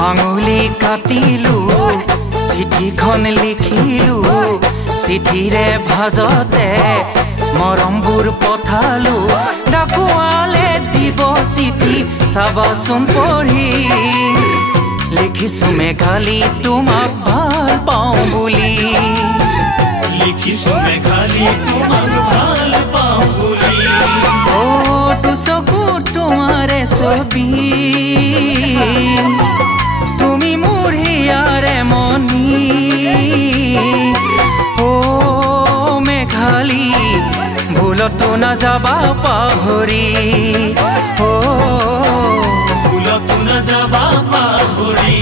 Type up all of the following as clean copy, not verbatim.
আঙুলি কাটিলো চিঠিখন লিখিলো চিঠিৰে ভাজতে মৰমবোৰ পঠালো ডাকুৱালে দিব চিঠি চাবচোন পঢ়ি লিখিছো মেঘালী তোমাক ভাল পাওঁ বুলি লিখিছো মেঘালী তোমাক ভাল পাওঁ বুলি ও তো চকু তোমাৰে ছবি তুমি মোৰ হিয়াৰে মনি ও মেঘালী ভুলতো নাযাবা পাহৰি ও ভুলতো নাযাবা পাহৰি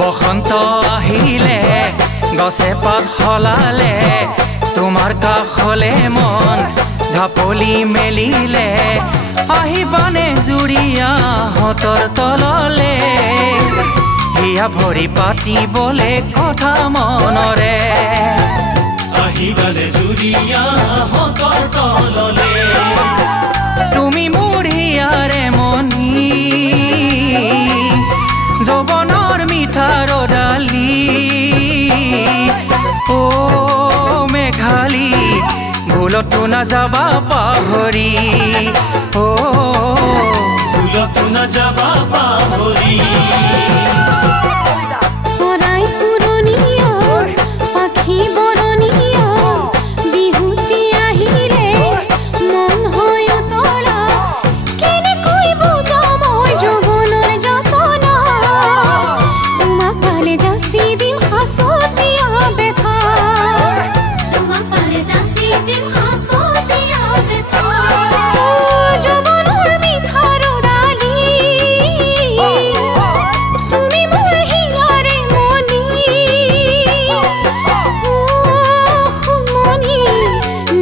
বসন্ত আহিলে গছে পাত হলালে তোমাৰ কাষলে মন ঢাপলি মেলিলে আহিবানে জুৰিয়া হতৰ তললে হিয়া ভৰি পাতিবলে কথা মনৰে আহিবানে জুৰিয়া হতৰ তললে তুমি মোৰ হিয়াৰে মনি যৌৱনৰ মিঠাৰ ডালি ও মেঘালী ভুলতো নাযাবা পাহৰি ও ভুলতো নাযাবা পাহৰি চৰাই পুৰণীয়া পাখি বৰণীয়া বিহুতি আহিলে মন হৈ উতলা কেনেকৈ বুজাম মই যৌৱনৰ যাতনা তোমাক পালে যাচি দিম হাঁচতীয়া বেথা তোমাক পালে যাচি দিম হাঁচতীয়া বেথা যৌৱনৰ মিঠাৰ ডালি তুমি মোৰ হিয়াৰে মনি মনি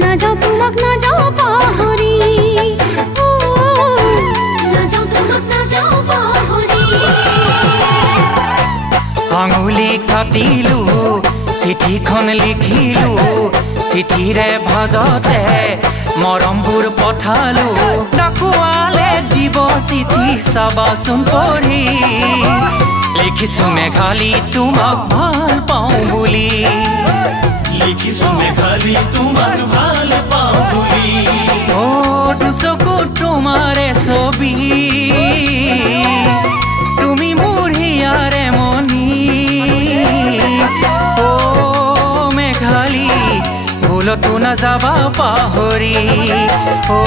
নাযাওঁ তোমাক নাযাওঁ পাহৰি নাযাওঁ তোমাক নাযাওঁ পাহৰি আঙুলি কাটিলো চিঠিখন লিখিলো চিঠিৰে ভাজতে মৰমবোৰ পঠালো ডাকুৱালে দিব চিঠি চাবাচোন পঢ়ি লিখিছো মেঘালী তোমাক ভাল পাওঁ বুলি লিখিছো মেঘালী তোমাক ভাল পাওঁ বুলি ও তো চকু তোমাৰে ছবি তুমি মোৰ হিয়াৰে মনি ও মেঘালী ভুলতো নাযাবা পাহৰি ও